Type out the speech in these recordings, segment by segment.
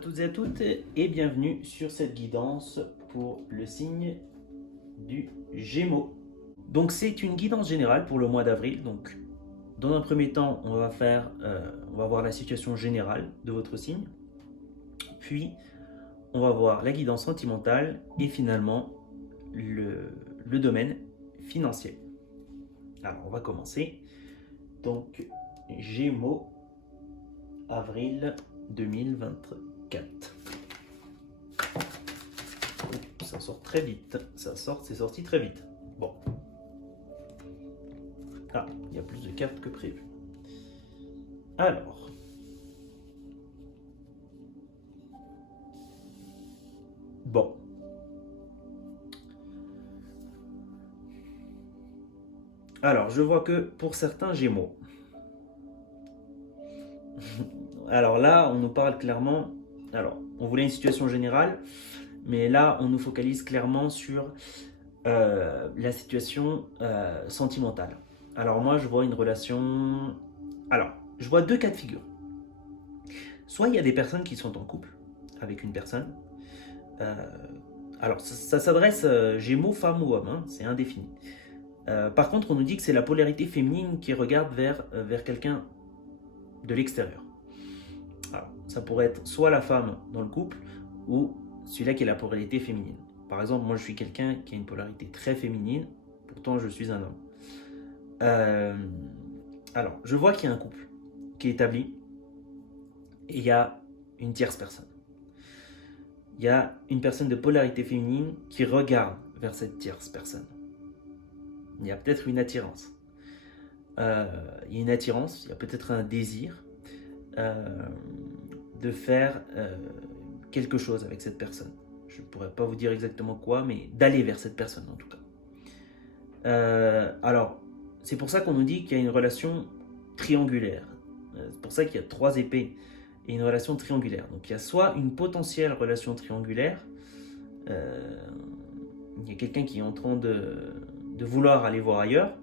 toutes et à toutes et bienvenue sur cette guidance pour le signe du Gémeaux. Donc c'est une guidance générale pour le mois d'avril. Donc dans un premier temps, on va voir la situation générale de votre signe. Puis on va voir la guidance sentimentale et finalement le domaine financier. Alors on va commencer. Donc Gémeaux, avril 2024. Ça sort très vite. C'est sorti très vite. Bon. Ah, il y a plus de cartes que prévu. Alors. Bon. Alors, je vois que pour certains Gémeaux. Alors là, on nous parle clairement. Alors, on voulait une situation générale, mais là, on nous focalise clairement sur la situation sentimentale. Alors moi, je vois une relation. Alors, je vois deux cas de figure. Soit il y a des personnes qui sont en couple avec une personne. Alors, ça s'adresse Gémeaux, femme ou homme, hein, c'est indéfini. Par contre, on nous dit que c'est la polarité féminine qui regarde vers quelqu'un de l'extérieur. Alors, ça pourrait être soit la femme dans le couple ou celui-là qui est la polarité féminine. Par exemple, moi je suis quelqu'un qui a une polarité très féminine, pourtant je suis un homme. Alors, je vois qu'il y a un couple qui est établi et il y a une tierce personne. Il y a une personne de polarité féminine qui regarde vers cette tierce personne. Il y a peut-être une attirance. Il y a une attirance, il y a peut-être un désir de faire quelque chose avec cette personne. Je ne pourrais pas vous dire exactement quoi, mais d'aller vers cette personne en tout cas. Alors, c'est pour ça qu'on nous dit qu'il y a une relation triangulaire. C'est pour ça qu'il y a 3 épées et une relation triangulaire. Donc il y a soit une potentielle relation triangulaire, il y a quelqu'un qui est en train de vouloir aller voir ailleurs,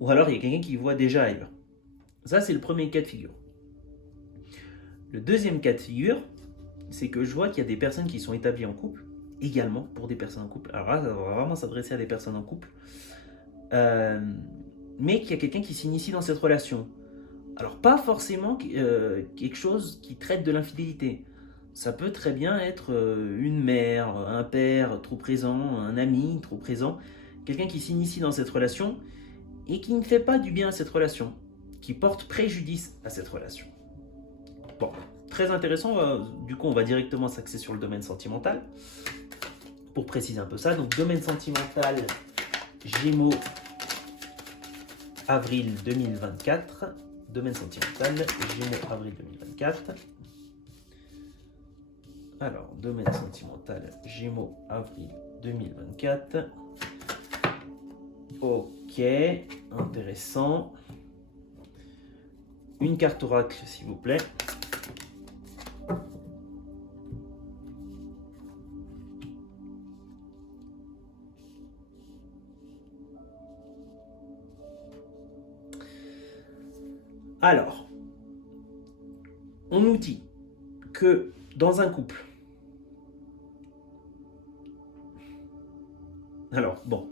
ou alors il y a quelqu'un qui voit déjà ailleurs. Ça, c'est le premier cas de figure. Le deuxième cas de figure, c'est que je vois qu'il y a des personnes qui sont établies en couple, également pour des personnes en couple. Alors là, ça va vraiment s'adresser à des personnes en couple, mais qu'il y a quelqu'un qui s'initie dans cette relation. Alors pas forcément quelque chose qui traite de l'infidélité. Ça peut très bien être une mère, un père trop présent, un ami trop présent, quelqu'un qui s'initie dans cette relation et qui ne fait pas du bien à cette relation, qui porte préjudice à cette relation. Bon, très intéressant, du coup on va directement s'axer sur le domaine sentimental, pour préciser un peu ça. Donc domaine sentimental, Gémeaux, avril 2024. Domaine sentimental, Gémeaux, avril 2024. Alors, domaine sentimental, Gémeaux, avril 2024. Ok, intéressant. Une carte oracle, s'il vous plaît. Alors, on nous dit que dans un couple, alors bon,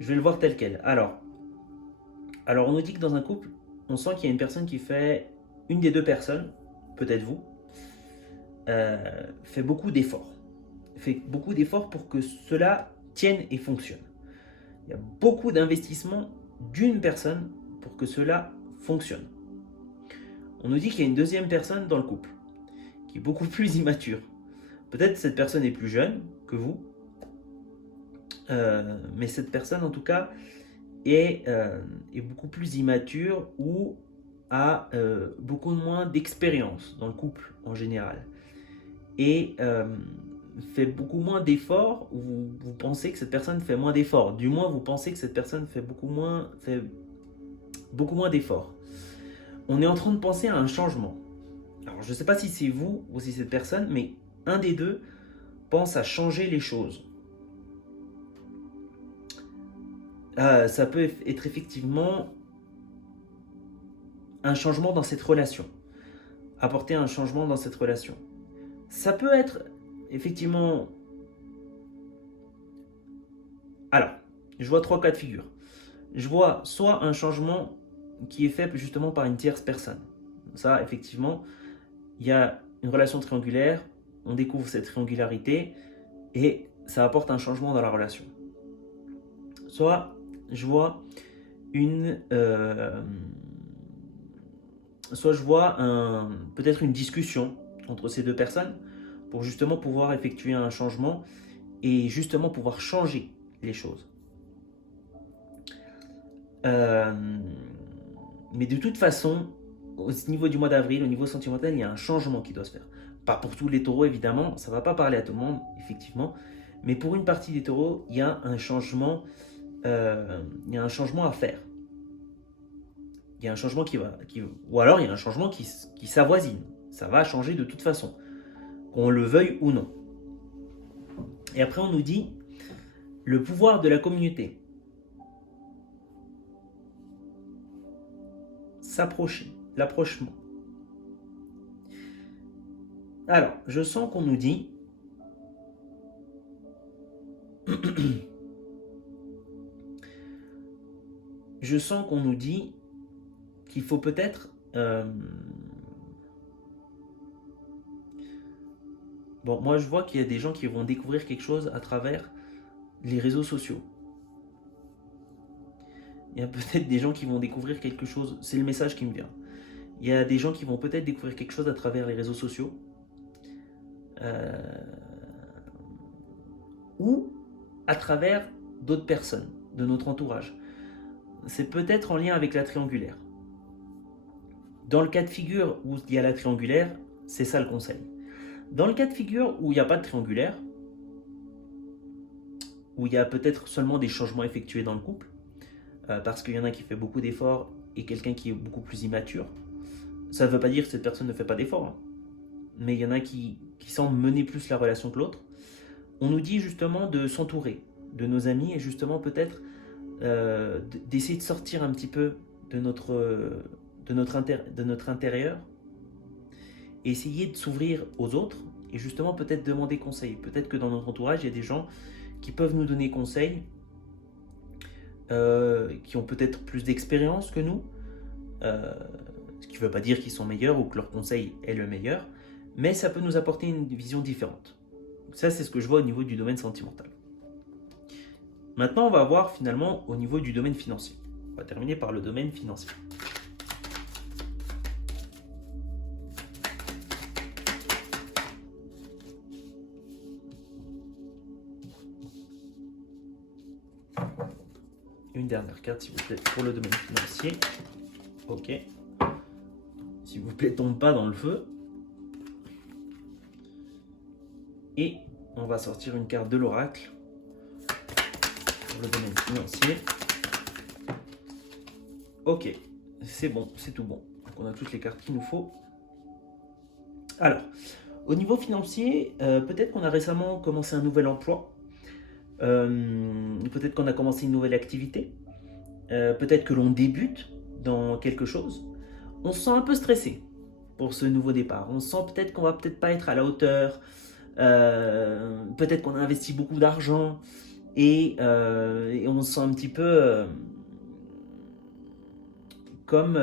je vais le voir tel quel. Alors on nous dit que dans un couple, on sent qu'il y a une personne qui fait, une des deux personnes, peut-être vous, fait beaucoup d'efforts. Fait beaucoup d'efforts pour que cela tienne et fonctionne. Il y a beaucoup d'investissement d'une personne pour que cela fonctionne. On nous dit qu'il y a une deuxième personne dans le couple, qui est beaucoup plus immature. Peut-être cette personne est plus jeune que vous, mais cette personne en tout cas est beaucoup plus immature ou a beaucoup moins d'expérience dans le couple en général. Et fait beaucoup moins d'efforts, ou vous pensez que cette personne fait moins d'efforts. Du moins, vous pensez que cette personne fait beaucoup moins d'efforts. On est en train de penser à un changement. Alors, je ne sais pas si c'est vous ou si c'est cette personne, mais un des deux pense à changer les choses. Ça peut être effectivement un changement dans cette relation. Apporter un changement dans cette relation. Ça peut être effectivement... Alors, je vois 3 cas de figure. Je vois soit un changement qui est fait justement par une tierce personne. Ça, effectivement, il y a une relation triangulaire, on découvre cette triangularité et ça apporte un changement dans la relation. Soit je vois peut-être une discussion entre ces deux personnes pour justement pouvoir effectuer un changement et justement pouvoir changer les choses. Mais de toute façon, au niveau du mois d'avril, au niveau sentimental, il y a un changement qui doit se faire. Pas pour tous les taureaux, évidemment, ça ne va pas parler à tout le monde, effectivement. Mais pour une partie des taureaux, il y a un changement, à faire. Il y a un changement ou alors il y a un changement qui s'avoisine. Ça va changer de toute façon, qu'on le veuille ou non. Et après, on nous dit le pouvoir de la communauté. S'approcher, l'approchement. Alors, je sens qu'on nous dit qu'il faut peut-être bon, moi je vois qu'il y a des gens qui vont découvrir quelque chose à travers les réseaux sociaux. Il y a peut-être des gens qui vont découvrir quelque chose, c'est le message qui me vient. Il y a des gens qui vont peut-être découvrir quelque chose à travers les réseaux sociaux. Ou à travers d'autres personnes de notre entourage. C'est peut-être en lien avec la triangulaire. Dans le cas de figure où il y a la triangulaire, c'est ça le conseil. Dans le cas de figure où il n'y a pas de triangulaire, où il y a peut-être seulement des changements effectués dans le couple, parce qu'il y en a qui fait beaucoup d'efforts et quelqu'un qui est beaucoup plus immature, ça ne veut pas dire que cette personne ne fait pas d'efforts, hein. Mais il y en a qui semblent mener plus la relation que l'autre. On nous dit justement de s'entourer de nos amis et justement peut-être d'essayer de sortir un petit peu de notre intérieur et essayer de s'ouvrir aux autres et justement peut-être demander conseil. Peut-être que dans notre entourage, il y a des gens qui peuvent nous donner conseil, qui ont peut-être plus d'expérience que nous, ce qui ne veut pas dire qu'ils sont meilleurs ou que leur conseil est le meilleur, mais ça peut nous apporter une vision différente. Ça, c'est ce que je vois au niveau du domaine sentimental. Maintenant, on va voir finalement au niveau du domaine financier. On va terminer par le domaine financier. Une dernière carte, s'il vous plaît, pour le domaine financier. Ok. S'il vous plaît, tombe pas dans le feu. Et on va sortir une carte de l'oracle pour le domaine financier. Ok, c'est bon, c'est tout bon. Donc on a toutes les cartes qu'il nous faut. Alors, au niveau financier, peut-être qu'on a récemment commencé un nouvel emploi. Peut-être qu'on a commencé une nouvelle activité. Peut-être que l'on débute dans quelque chose. On se sent un peu stressé pour ce nouveau départ. On sent peut-être qu'on va peut-être pas être à la hauteur. Peut-être qu'on a investi beaucoup d'argent et on se sent un petit peu comme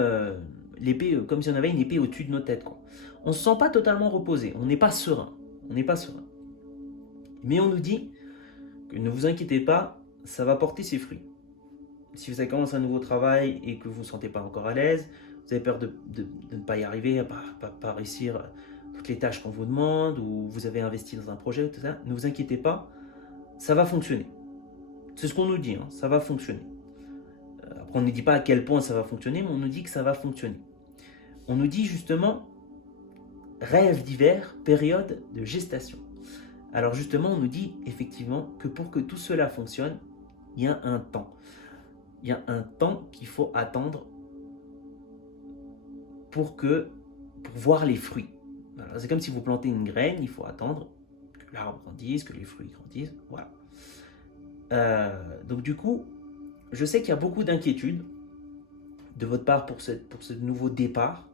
l'épée, comme si on avait une épée au-dessus de nos têtes, quoi. On se sent pas totalement reposé, on n'est pas serein, Mais on nous dit que ne vous inquiétez pas, ça va porter ses fruits. Si vous avez commencé un nouveau travail et que vous ne vous sentez pas encore à l'aise, vous avez peur de ne pas y arriver, à pas réussir toutes les tâches qu'on vous demande, ou vous avez investi dans un projet, tout ça, ne vous inquiétez pas, ça va fonctionner. C'est ce qu'on nous dit, hein, ça va fonctionner. Après, on ne dit pas à quel point ça va fonctionner, mais on nous dit que ça va fonctionner. On nous dit justement, rêve d'hiver, période de gestation. Alors justement, on nous dit effectivement que pour que tout cela fonctionne, il y a un temps. Il y a un temps qu'il faut attendre pour voir les fruits. Alors, c'est comme si vous plantez une graine, il faut attendre que l'arbre grandisse, que les fruits grandissent. Voilà. Donc du coup, je sais qu'il y a beaucoup d'inquiétudes de votre part pour ce nouveau départ.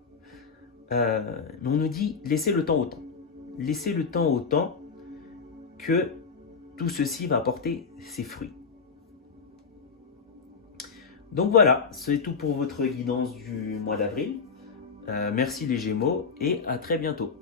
Mais on nous dit laissez le temps au temps. laissez le temps au temps que tout ceci va porter ses fruits. Donc voilà, c'est tout pour votre guidance du mois d'avril. Merci les Gémeaux et à très bientôt.